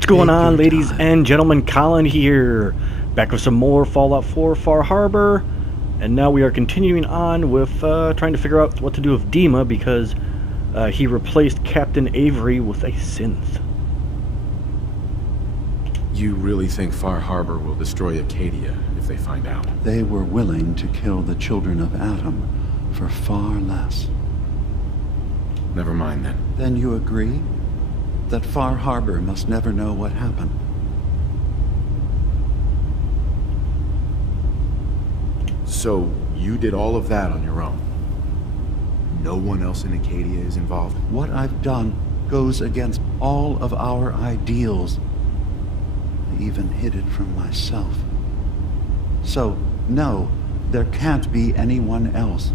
What's going Take on, your ladies time. and gentlemen? Colin here, back with some more Fallout 4 Far Harbor, and now we are continuing on with trying to figure out what to do with Dima because he replaced Captain Avery with a synth. You really think Far Harbor will destroy Acadia if they find out? They were willing to kill the children of Adam for far less. Never mind then. Then you agree that Far Harbor must never know what happened? So, you did all of that on your own? No one else in Acadia is involved? What I've done goes against all of our ideals. I even hid it from myself. So, no, there can't be anyone else.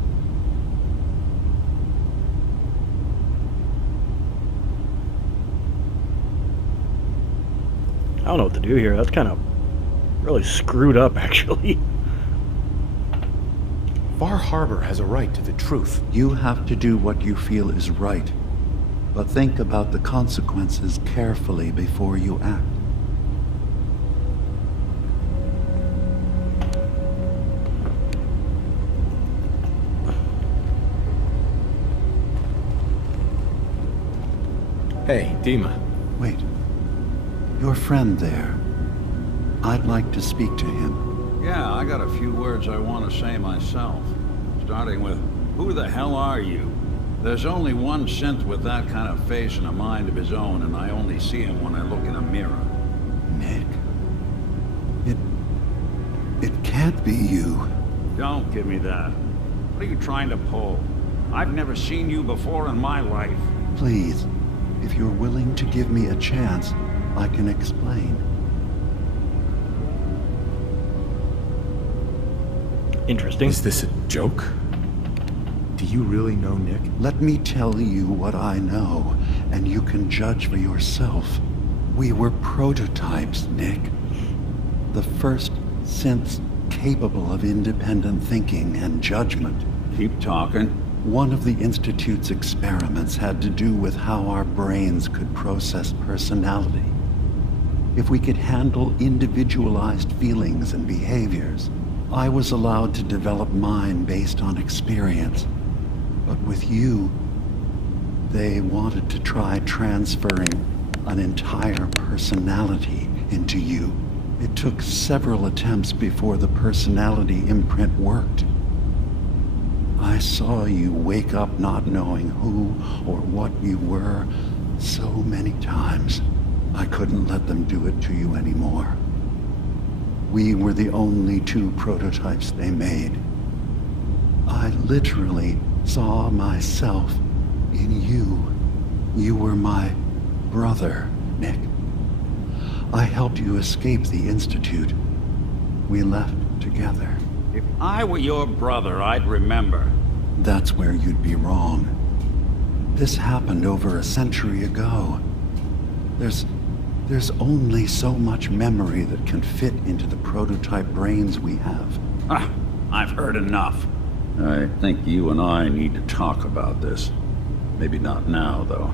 I don't know what to do here. That's kind of really screwed up, actually. Far Harbor has a right to the truth. You have to do what you feel is right, but think about the consequences carefully before you act. Hey, Dima. Wait. Your friend there. I'd like to speak to him. Yeah, I got a few words I want to say myself. Starting with, who the hell are you? There's only one synth with that kind of face and a mind of his own, and I only see him when I look in a mirror. Nick. It can't be you. Don't give me that. What are you trying to pull? I've never seen you before in my life. Please, if you're willing to give me a chance, I can explain. Interesting. Is this a joke? Do you really know Nick? Let me tell you what I know, and you can judge for yourself. We were prototypes, Nick. The first synths capable of independent thinking and judgment. Keep talking. One of the Institute's experiments had to do with how our brains could process personality. If we could handle individualized feelings and behaviors, I was allowed to develop mine based on experience. But with you, they wanted to try transferring an entire personality into you. It took several attempts before the personality imprint worked. I saw you wake up not knowing who or what you were so many times. I couldn't let them do it to you anymore. We were the only two prototypes they made. I literally saw myself in you. You were my brother, Nick. I helped you escape the Institute. We left together. If I were your brother, I'd remember. That's where you'd be wrong. This happened over a century ago. There's only so much memory that can fit into the prototype brains we have. Ah, I've heard enough. I think you and I need to talk about this. Maybe not now, though.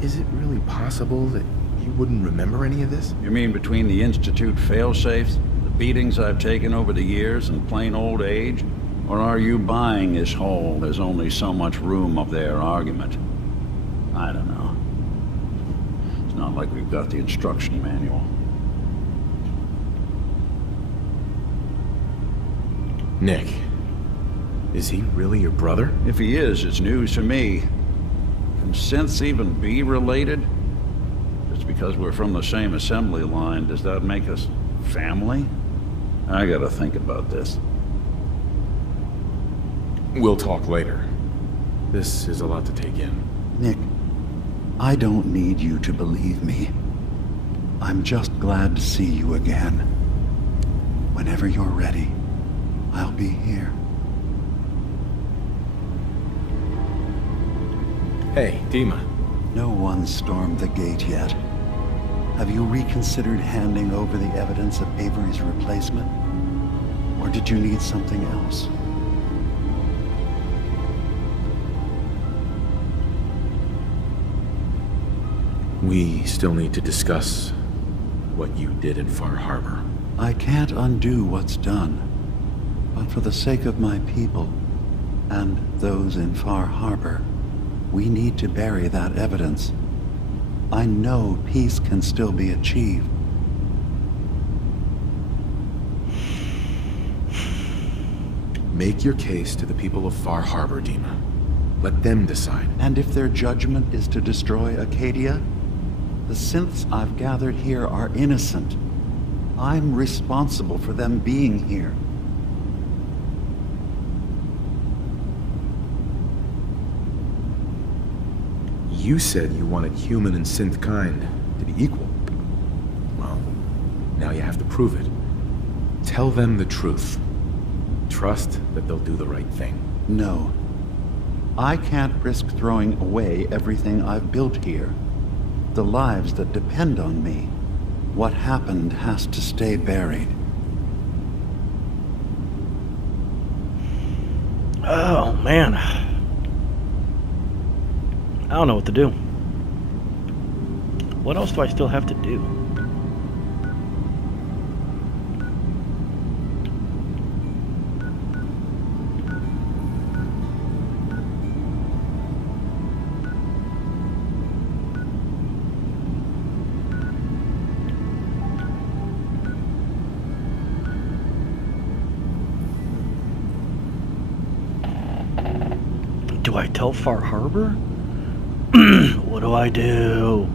Is it really possible that you wouldn't remember any of this? You mean between the Institute failsafes, the beatings I've taken over the years, and plain old age? Or are you buying this whole "there's only so much room" of their argument? I don't know. It's not like we've got the instruction manual. Nick. Is he really your brother? If he is, it's news to me. Can synths even be related? Just because we're from the same assembly line, does that make us family? I gotta think about this. We'll talk later. This is a lot to take in. Nick, I don't need you to believe me. I'm just glad to see you again. Whenever you're ready, I'll be here. Hey, Dima. No one stormed the gate yet. Have you reconsidered handing over the evidence of Avery's replacement? Or did you need something else? We still need to discuss what you did in Far Harbor. I can't undo what's done, but for the sake of my people and those in Far Harbor, we need to bury that evidence. I know peace can still be achieved. Make your case to the people of Far Harbor, Dima. Let them decide. And if their judgment is to destroy Acadia, the synths I've gathered here are innocent. I'm responsible for them being here. You said you wanted human and synth kind to be equal. Well, now you have to prove it. Tell them the truth. Trust that they'll do the right thing. No. I can't risk throwing away everything I've built here. The lives that depend on me. What happened has to stay buried. Oh, man. I don't know what to do. What else do I still have to do? Do I tell Far Harbor? What do I do?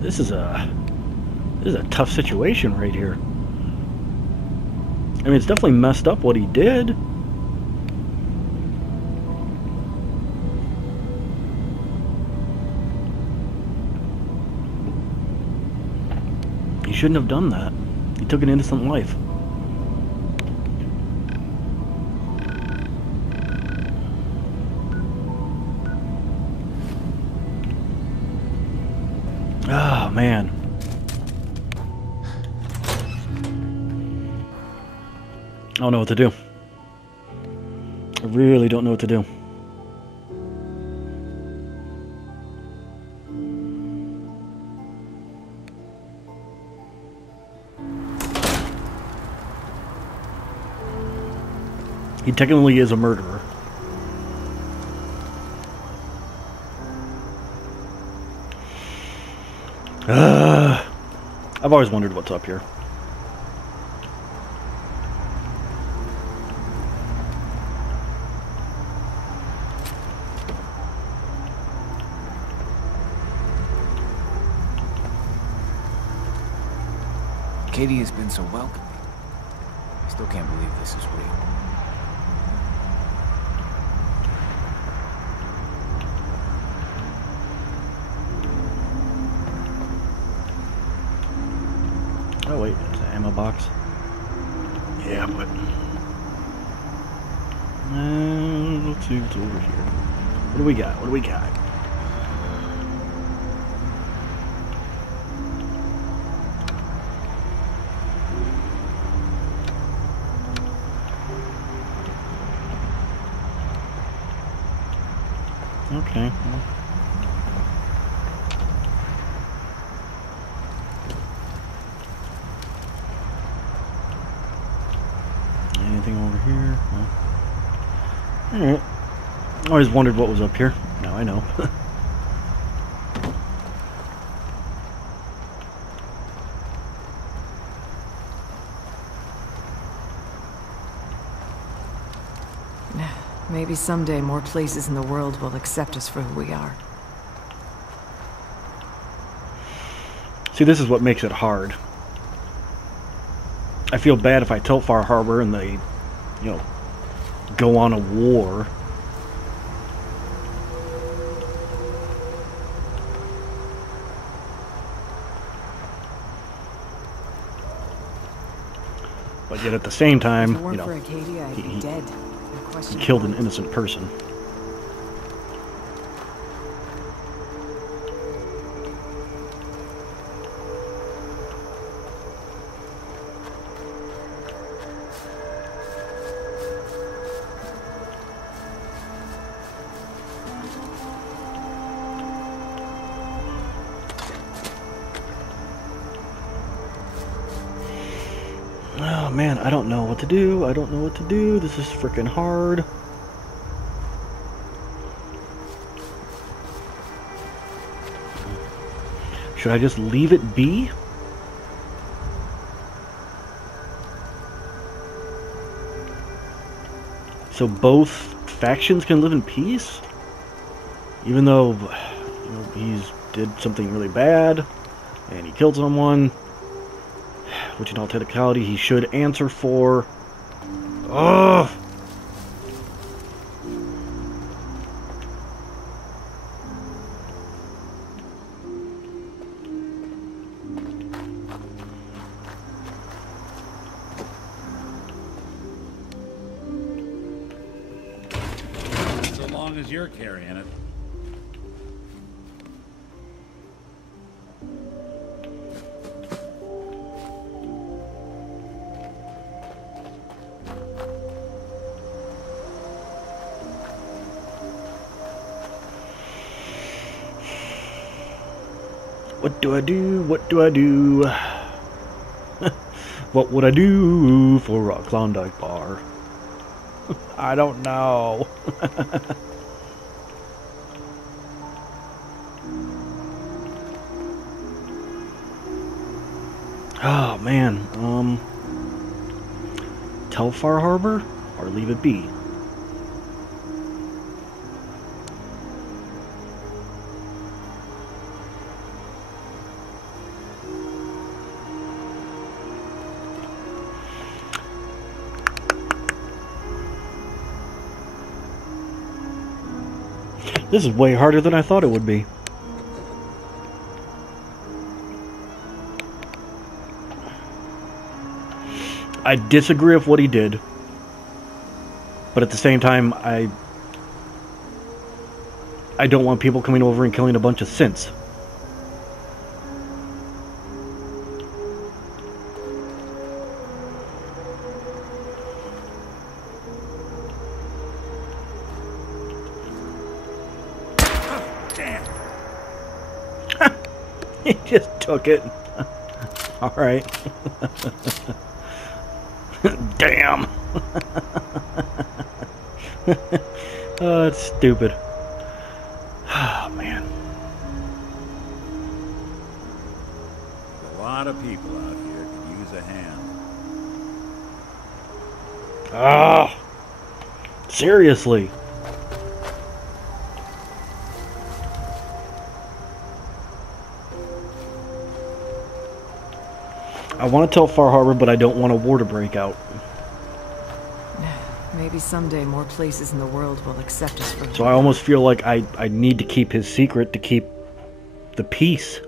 This is a tough situation right here. I mean, it's definitely messed up what he did. He shouldn't have done that. He took an innocent life. Oh, man. I don't know what to do. I really don't know what to do. He technically is a murderer. I've always wondered what's up here. Katie has been so welcoming. I still can't believe this is real. Oh wait, there's an ammo box. Yeah, but let's see what's over here. What do we got? What do we got? Okay. Well. Anything over here? No. Alright. Always wondered what was up here. Now I know. Maybe someday more places in the world will accept us for who we are. See, this is what makes it hard. I feel bad if I tell Far Harbor and they, you know, go on a war. But yet at the same time, If it weren't you know, for Acadia, I'd be dead. No he question killed an about it. innocent person. Oh man, I don't know what to do. I don't know what to do. This is freaking hard. Should I just leave it be? So both factions can live in peace? Even though, you know, he's did something really bad and he killed someone, which in all technicality he should answer for. Ugh! So long as you're carrying it. What do I do? What do I do? What would I do for a Klondike bar? I don't know. Oh man, tell Far Harbor or leave it be? This is way harder than I thought it would be. I disagree with what he did, but at the same time, I don't want people coming over and killing a bunch of synths. He just took it. Alright. Damn. Oh, that's stupid. Oh, man. A lot of people out here could use a hand. Ah. Seriously. I want to tell Far Harbor, but I don't want a war to break out. Maybe someday more places in the world will accept us for who So we I are. almost feel like I need to keep his secret to keep the peace.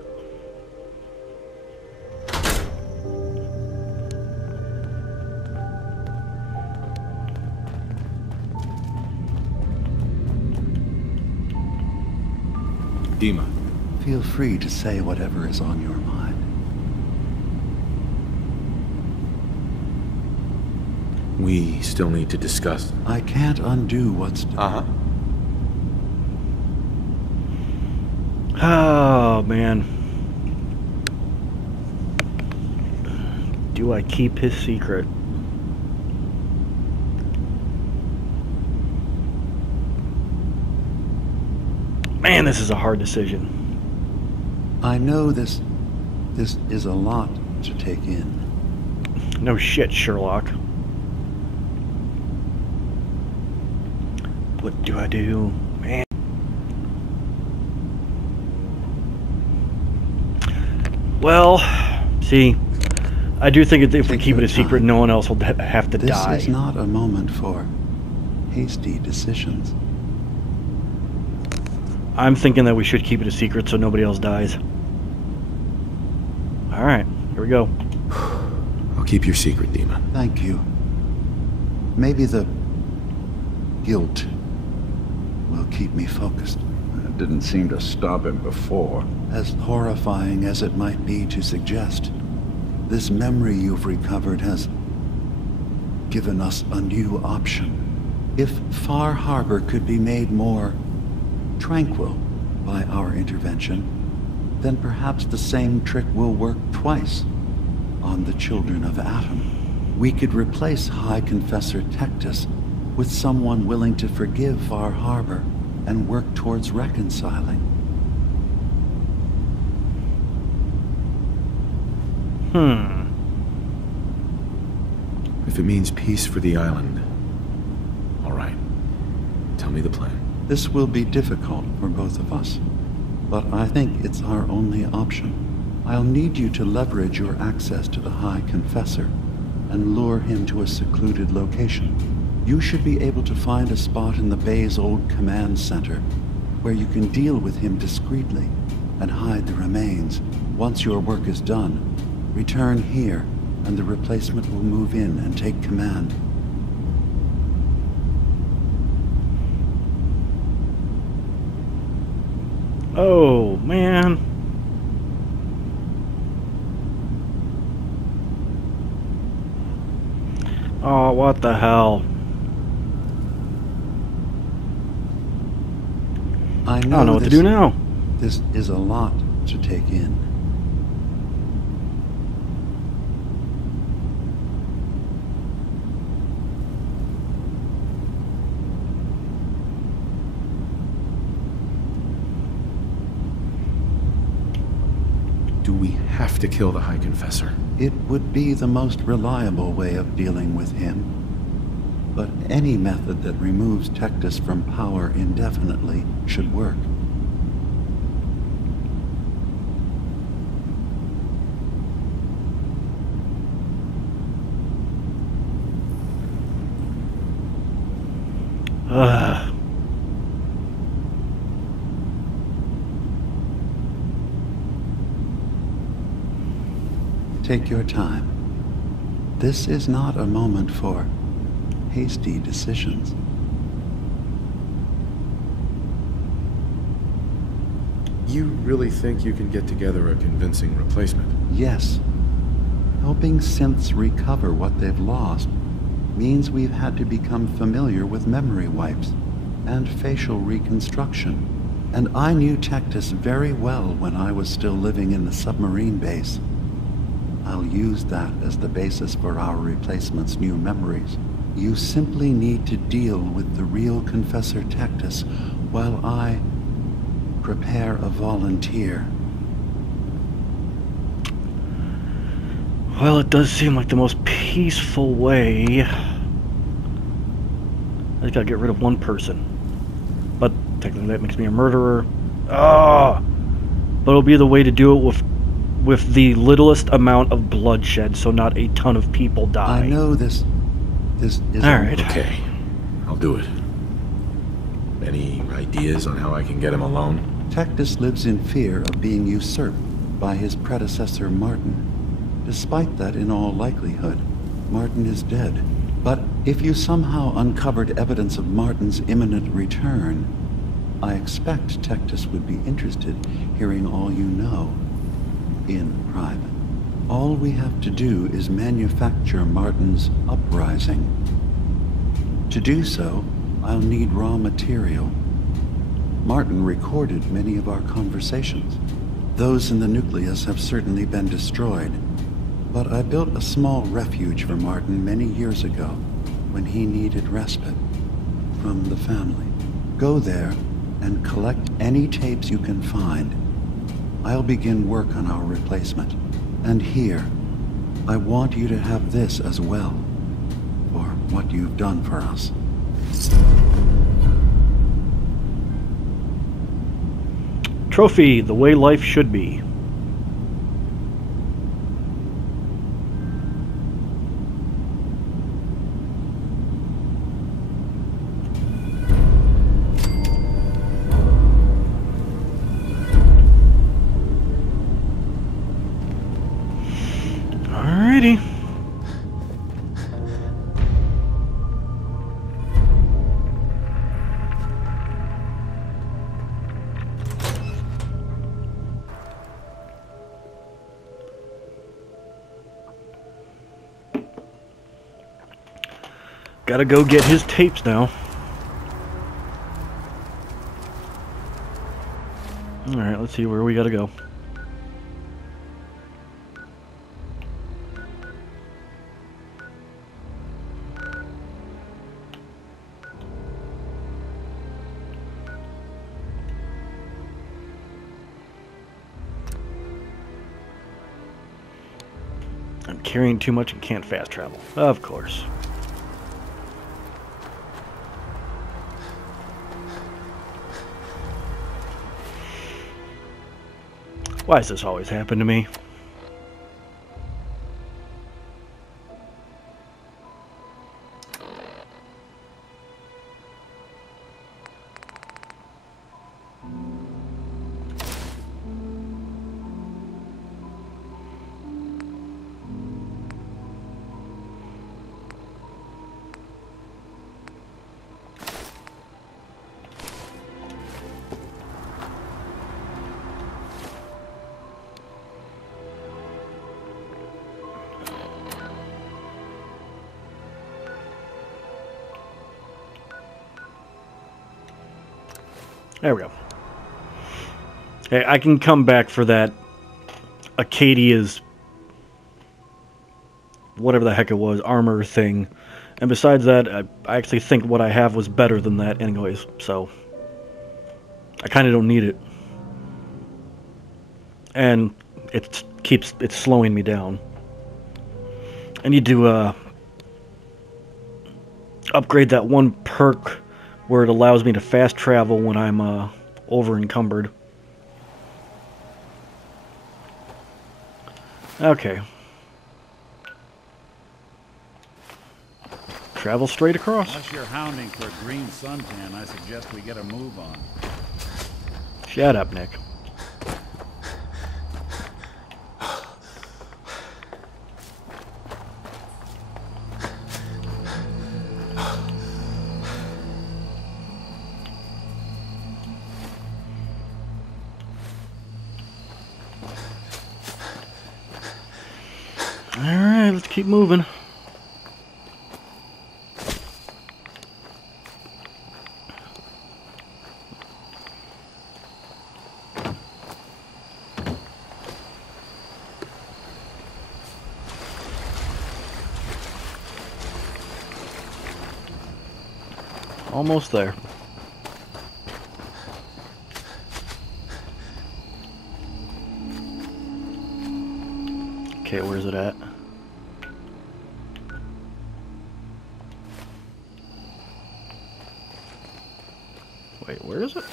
Dima, Feel free to say whatever is on your mind. we still need to discuss. I can't undo what's done. Oh, man. Do I keep his secret? Man, this is a hard decision. I know this is a lot to take in. No shit, Sherlock. What do I do? Man. Well, see, I do think if we Take keep it your a secret, time. no one else will have to This die. is not a moment for hasty decisions. I'm thinking that we should keep it a secret so nobody else dies. Alright, here we go. I'll keep your secret, Dima. Thank you. Maybe the guilt will keep me focused. That didn't seem to stop him before. As horrifying as it might be to suggest, this memory you've recovered has given us a new option. If Far Harbor could be made more tranquil by our intervention, then perhaps the same trick will work twice on the children of Atom. We could replace High Confessor Tectus with someone willing to forgive Far Harbor and work towards reconciling. If it means peace for the island, all right. Tell me the plan. This will be difficult for both of us, but I think it's our only option. I'll need you to leverage your access to the High Confessor and lure him to a secluded location. You should be able to find a spot in the Bay's old command center where you can deal with him discreetly and hide the remains. Once your work is done, return here and the replacement will move in and take command. Oh, man. Oh, what the hell? I I don't know what to do now. This is a lot to take in. Do we have to kill the High Confessor? It would be the most reliable way of dealing with him. But any method that removes Tectus from power indefinitely should work. Ugh. Take your time. This is not a moment for hasty decisions. You really think you can get together a convincing replacement? Yes, helping synths recover what they've lost means we've had to become familiar with memory wipes and facial reconstruction. And I knew Tectus very well when I was still living in the submarine base. I'll use that as the basis for our replacement's new memories. You simply need to deal with the real Confessor Tectus while I prepare a volunteer. Well, it does seem like the most peaceful way. I just gotta get rid of one person. But technically that makes me a murderer. Ah! But it'll be the way to do it with the littlest amount of bloodshed, so not a ton of people die. I know this is... Alright. Okay, I'll do it. Any ideas on how I can get him alone? Tectus lives in fear of being usurped by his predecessor Martin. Despite that, in all likelihood, Martin is dead. But if you somehow uncovered evidence of Martin's imminent return, I expect Tectus would be interested hearing all you know in private. All we have to do is manufacture Martin's uprising. To do so, I'll need raw material. Martin recorded many of our conversations. Those in the nucleus have certainly been destroyed. But I built a small refuge for Martin many years ago when he needed respite from the family. Go there and collect any tapes you can find. I'll begin work on our replacement. And here, I want you to have this as well, for what you've done for us. Trophy, the way life should be. Gotta go get his tapes now. Alright, let's see where we gotta go. I'm carrying too much and can't fast travel. Of course. Why does this always happen to me? There we go. Hey, I can come back for that Acadia's whatever the heck it was, armor thing. And besides that, I actually think what I have was better than that anyways, so I kind of don't need it. And it's slowing me down. I need to upgrade that one perk where it allows me to fast travel when I'm over encumbered. Okay. Travel straight across. Unless you're hounding for a green suntan, I suggest we get a move on. Shut up, Nick. Alright, let's keep moving. Almost there. Okay, where's it at? Wait, where is it?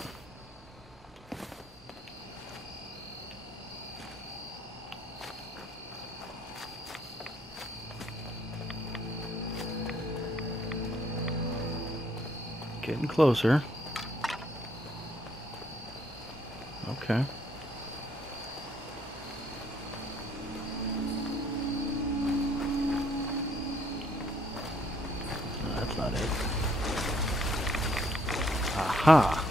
Getting closer. Okay. No, that's not it. Aha.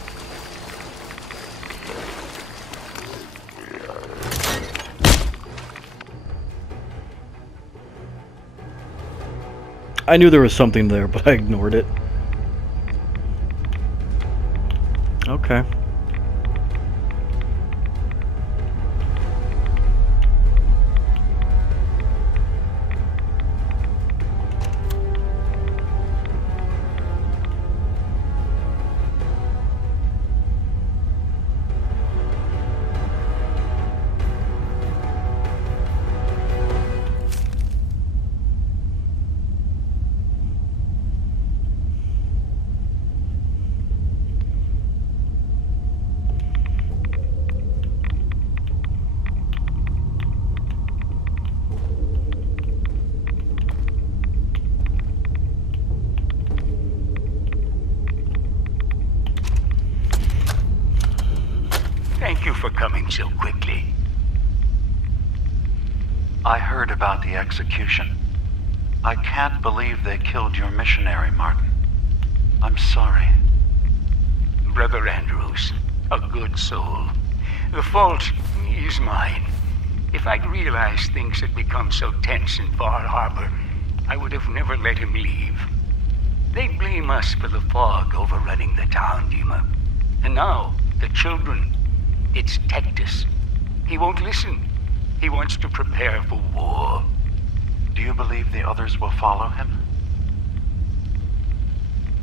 I knew there was something there, but I ignored it. Okay. Thank you for coming so quickly. I heard about the execution. I can't believe they killed your missionary, Martin. I'm sorry. Brother Andrews, a good soul. The fault is mine. If I'd realized things had become so tense in Far Harbor, I would have never let him leave. They blame us for the fog overrunning the town, Dima. And now, the children. It's Tectus. He won't listen. He wants to prepare for war. Do you believe the others will follow him?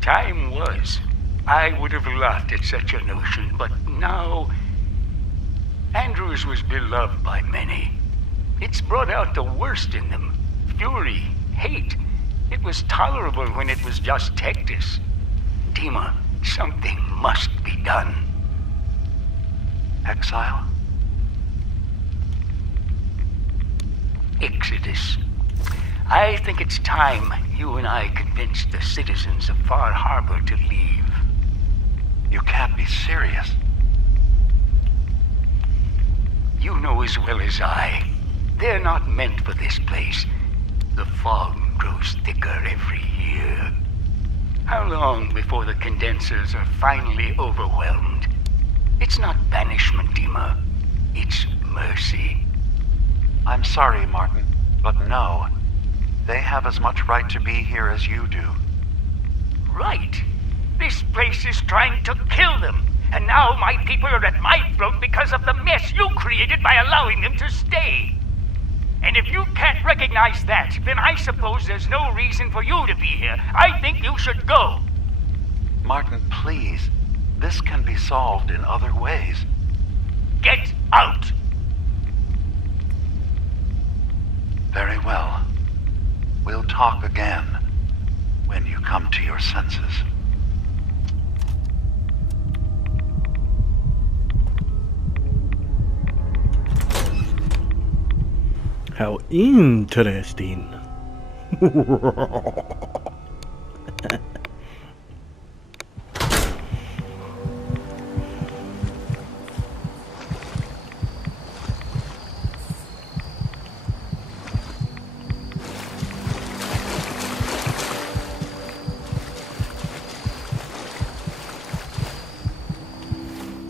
Time was. I would have laughed at such a notion, but now... Andrews was beloved by many. It's brought out the worst in them. Fury, hate. It was tolerable when it was just Tectus. Dima, something must be done. Exile? Exodus. I think it's time you and I convinced the citizens of Far Harbor to leave. You can't be serious. You know as well as I. They're not meant for this place. The fog grows thicker every year. How long before the condensers are finally overwhelmed? It's not banishment, Dima. It's mercy. I'm sorry, Martin, but no. They have as much right to be here as you do. Right. This place is trying to kill them. And now my people are at my throat because of the mess you created by allowing them to stay. And if you can't recognize that, then I suppose there's no reason for you to be here. I think you should go. Martin, please. This can be solved in other ways. Get out! Very well. We'll talk again when you come to your senses. How interesting.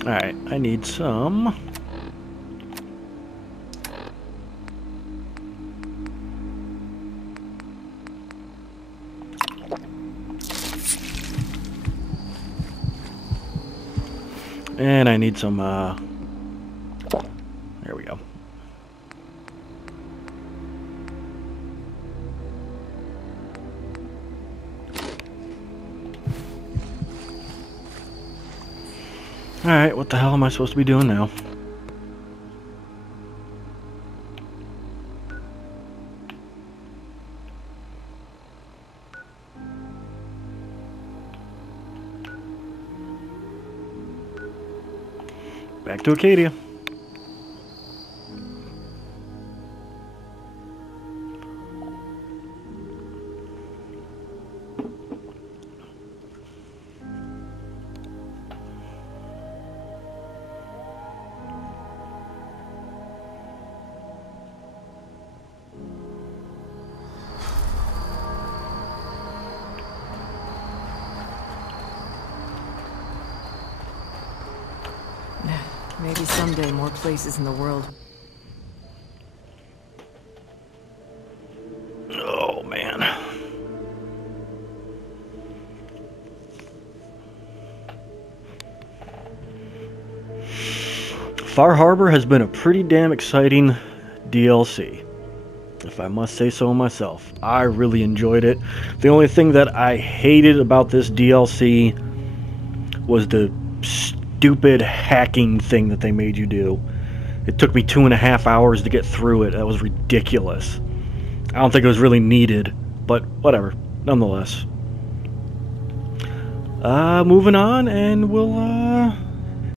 Alright, I need some. And I need some, there we go. Alright, what the hell am I supposed to be doing now? Back to Acadia. Maybe someday more places in the world. Oh, man. Far Harbor has been a pretty damn exciting DLC, if I must say so myself. I really enjoyed it. The only thing that I hated about this DLC was the stupid hacking thing that they made you do. It took me 2.5 hours to get through it. That was ridiculous. I don't think it was really needed, but whatever, nonetheless. Moving on, and we'll